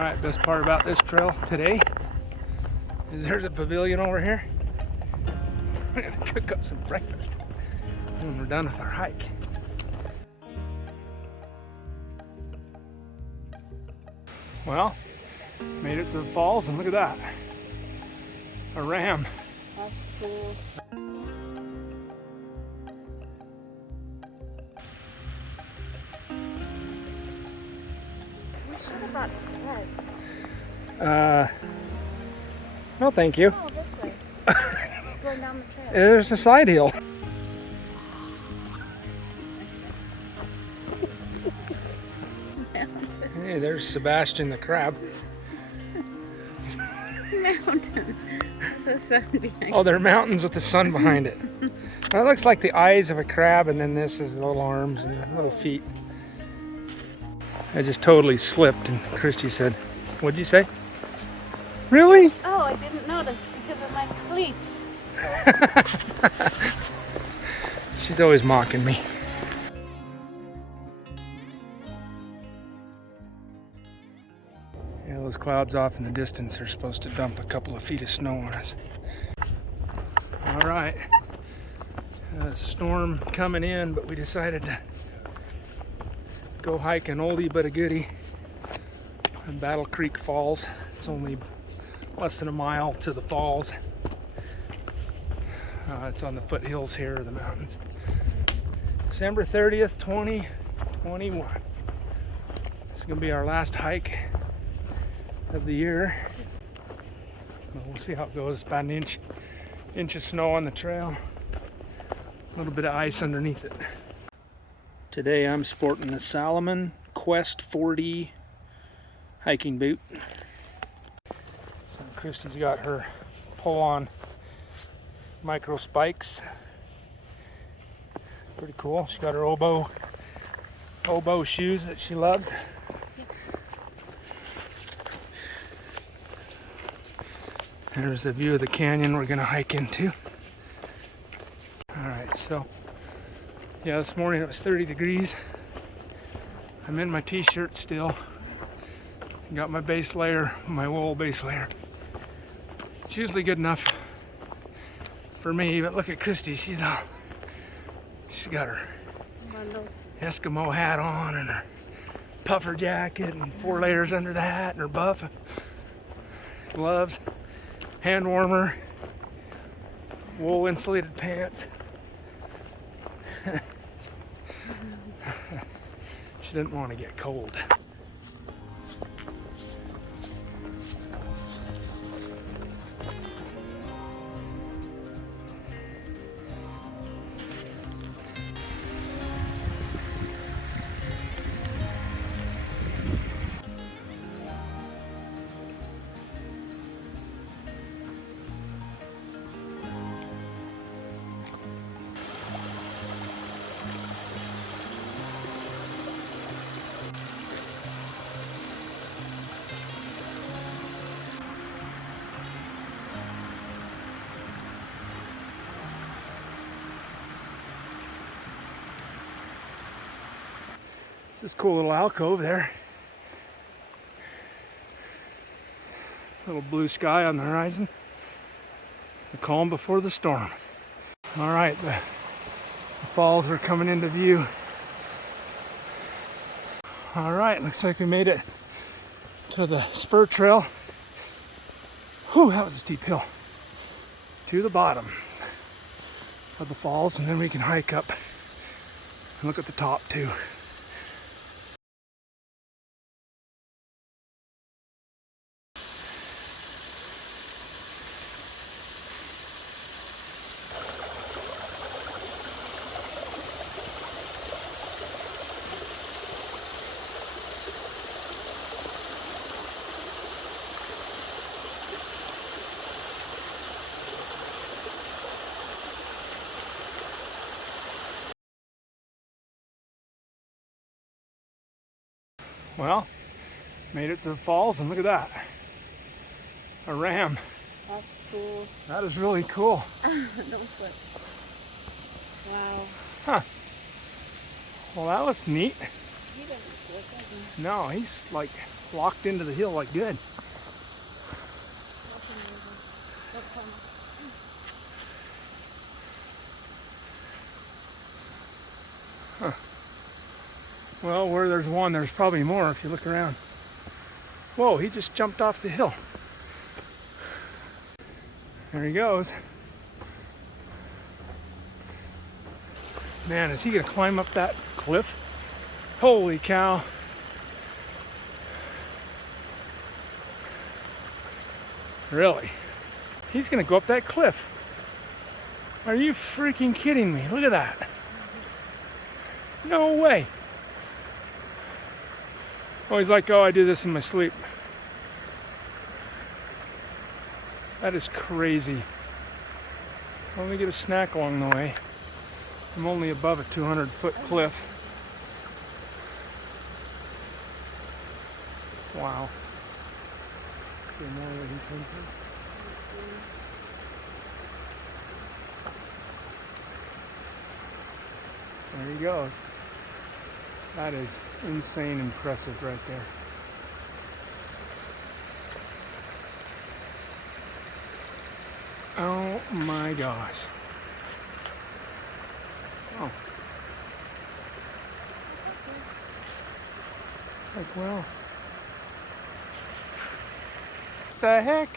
Alright, best part about this trail today is there's a pavilion over here. We're gonna cook up some breakfast when we're done with our hike. Well, made it to the falls and look at that. A ram. That's cool. We should have brought sleds. No thank you. Oh, this way. Just going down the trail. There's a side hill. Hey, there's Sebastian the crab. It's mountains. The sun behind. Oh, they're mountains with the sun behind it. That looks like the eyes of a crab, and then this is the little arms and the little feet. I just totally slipped, and Christy said, "What'd you say?" Really? Oh, I didn't notice because of my cleats. She's always mocking me. Yeah, those clouds off in the distance are supposed to dump a couple of feet of snow on us. All right, storm coming in, but we decided to go hike an oldie but a goodie in Battle Creek Falls. It's only less than a mile to the falls. It's on the foothills here of the mountains. December 30th, 2021. It's gonna be our last hike of the year. We'll see how it goes. About an inch of snow on the trail. A little bit of ice underneath it. Today I'm sporting a Salomon Quest 4D hiking boot. So Christy's got her pull-on micro spikes. Pretty cool. She's got her Oboz shoes that she loves. There's a view of the canyon we're gonna hike into. Alright, so yeah, this morning it was 30 degrees. I'm in my t-shirt still. Got my base layer, my wool base layer. It's usually good enough for me, but look at Christy, she's got her Eskimo hat on and her puffer jacket and 4 layers under the hat and her buff gloves, hand warmer, wool insulated pants. She didn't want to get cold. This cool little alcove there. Little blue sky on the horizon. The calm before the storm. All right, the falls are coming into view. All right, looks like we made it to the spur trail. Whew, that was a steep hill. To the bottom of the falls, and then we can hike up and look at the top too. Well, made it to the falls, and look at that. A ram. That's cool. That is really cool. Don't slip. Wow. Huh. Well, that was neat. He doesn't slip, does he? No, he's like locked into the hill like good. That's amazing. That's fun. Well, where there's one, there's probably more if you look around. Whoa, he just jumped off the hill. There he goes. Man, is he gonna climb up that cliff? Holy cow. Really? He's gonna go up that cliff. Are you freaking kidding me? Look at that. No way. Oh, he's like, oh, I do this in my sleep. That is crazy. Let me get a snack along the way. I'm only above a 200-foot cliff. Wow. Okay, more where he came from. There he goes. That is insane impressive right there. Oh my gosh. Oh. Like, well. What the heck?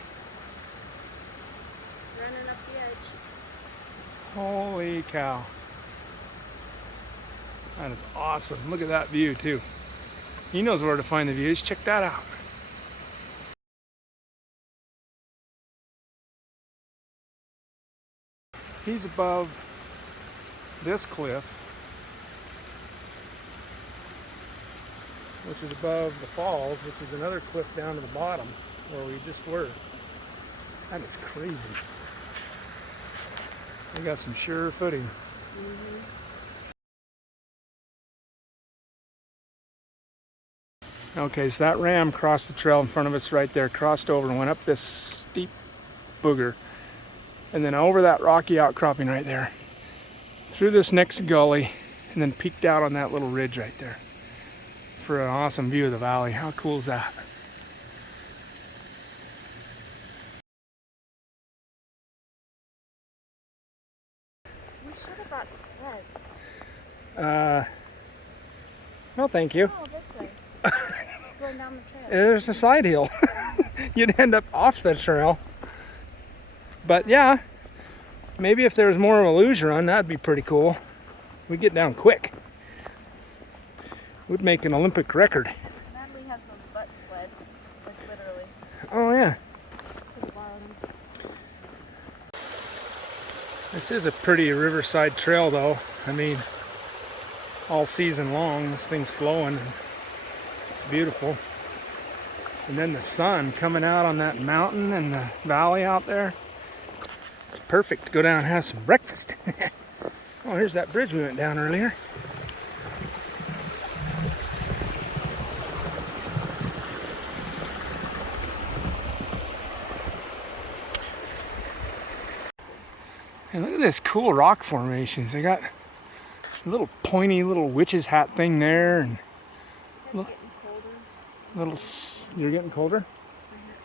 Running up the edge. Holy cow. That is awesome. Look at that view too. He knows where to find the views. Check that out. He's above this cliff, which is above the falls, which is another cliff down to the bottom where we just were. That is crazy. They got some sure footing. Okay, so that ram crossed the trail in front of us right there, crossed over and went up this steep booger, and then over that rocky outcropping right there, through this next gully, and then peeked out on that little ridge right there for an awesome view of the valley. How cool is that? We should have brought sleds. No thank you. Oh, this way. Just going down the trail. There's a side hill. You'd end up off the trail. But yeah, maybe if there was more of a luge run, that'd be pretty cool. We'd get down quick. We'd make an Olympic record. Natalie has those butt sleds, like literally. Oh yeah. Pretty wild. This is a pretty riverside trail though. I mean, all season long, this thing's flowing and beautiful. And then the sun coming out on that mountain and the valley out there. It's perfect to go down and have some breakfast. Oh, here's that bridge we went down earlier. And look at this cool rock formations. They got a little pointy little witch's hat thing there, and It's getting colder. you're getting colder?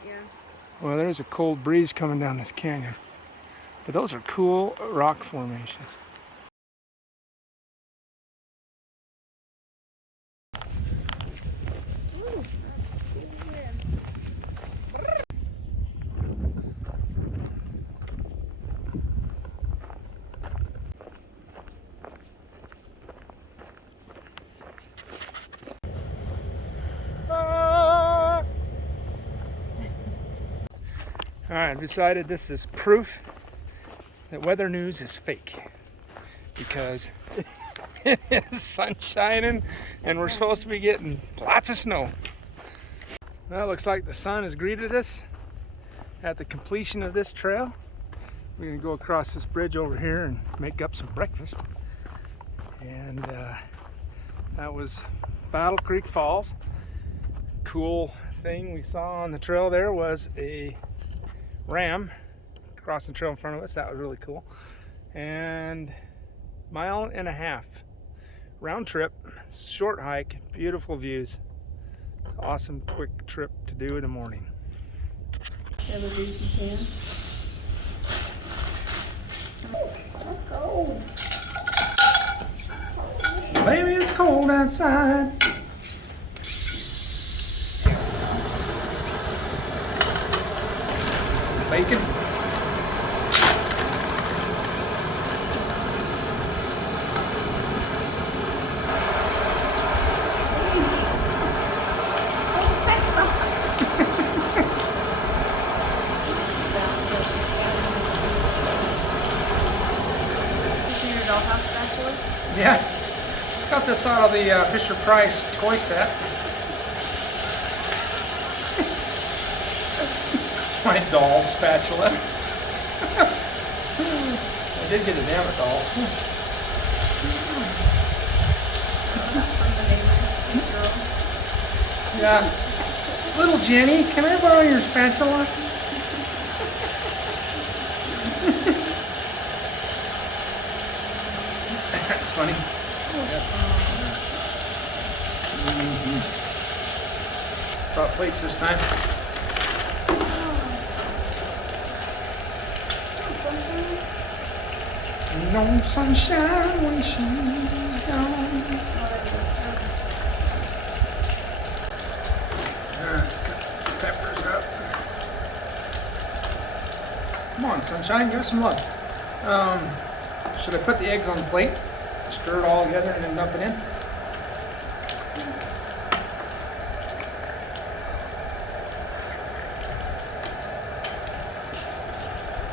Yeah. Well, there's a cold breeze coming down this canyon. But those are cool rock formations. Ooh, yeah. All right, I've decided this is proof that weather news is fake, because it is sun shining and we're supposed to be getting lots of snow. Well, it looks like the sun has greeted us at the completion of this trail. We're gonna go across this bridge over here and make up some breakfast. And that was Battle Creek Falls. Cool thing we saw on the trail there was a ram crossing the trail in front of us. That was really cool. And 1.5 miles round trip, short hike, beautiful views. Awesome quick trip to do in the morning. You have a greasy pan? Let's go. Baby, it's cold outside. Bacon. Spatula? Yeah, got this out of the Fisher Price toy set. My doll spatula. I did get a damn doll. Yeah. Little Jenny, can I borrow your spatula? That's funny. Brought plates this time. No sunshine when she's gone. Cut peppers up. Come on, sunshine, give us some love. Should I put the eggs on the plate? Stir it all together and then dump it in?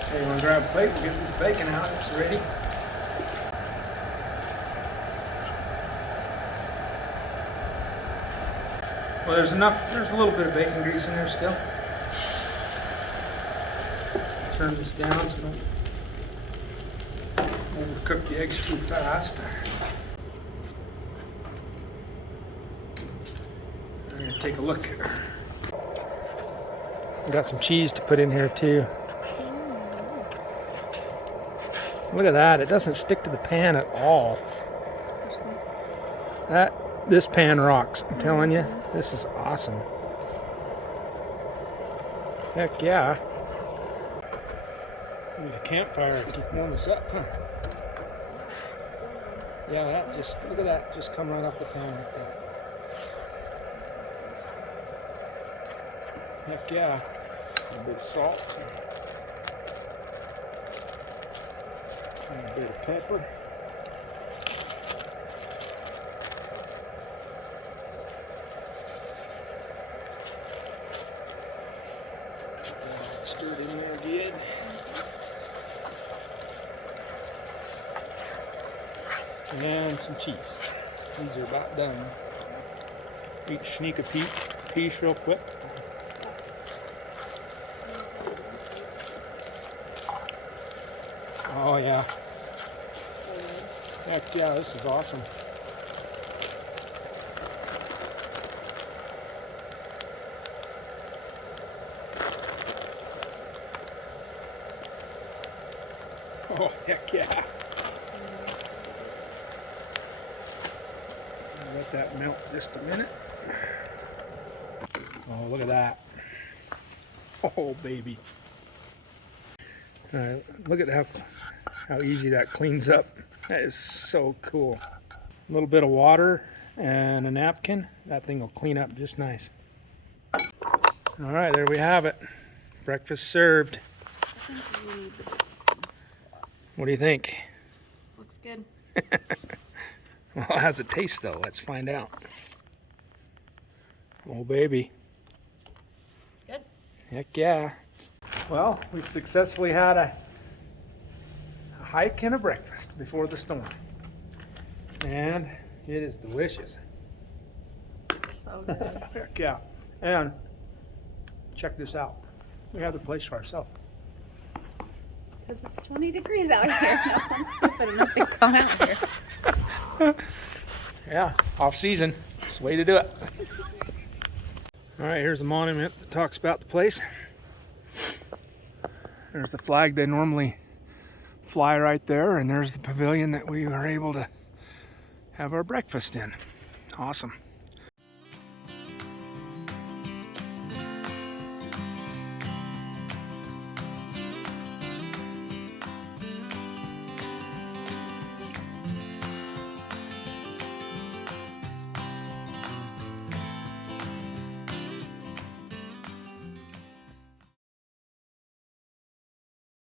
Okay, you want to grab a plate? We'll get this bacon out. It's ready. Well, there's a little bit of bacon grease in there still. Turn this down so don't overcook the eggs too fast. I'm going to take a look. We got some cheese to put in here too. Look at that, it doesn't stick to the pan at all. This pan rocks, I'm telling you. This is awesome. Heck yeah. Need a campfire to keep warm this up, huh? Yeah, look at that, just come right off the pan like that. Heck yeah. A little bit of salt. And a bit of pepper. Stir it in there good. And some cheese. These are about done. Each sneak a piece real quick. Oh yeah. Heck yeah, this is awesome. Oh, heck yeah. Let that melt just a minute. Oh, look at that. Oh, baby. All right, look at how easy that cleans up. That is so cool. A little bit of water and a napkin. That thing will clean up just nice. All right, there we have it. Breakfast served. What do you think? Looks good. Well, how's it taste though? Let's find out. Oh baby. Good. Heck yeah. Well, we successfully had a hike and a breakfast before the storm. And it is delicious. So good. Heck yeah. And check this out. We have the place to ourselves. Because it's 20 degrees out here. No one's stupid enough to come out here. Yeah, off season. It's the way to do it. All right, here's a monument that talks about the place. There's the flag they normally fly right there, and there's the pavilion that we were able to have our breakfast in. Awesome.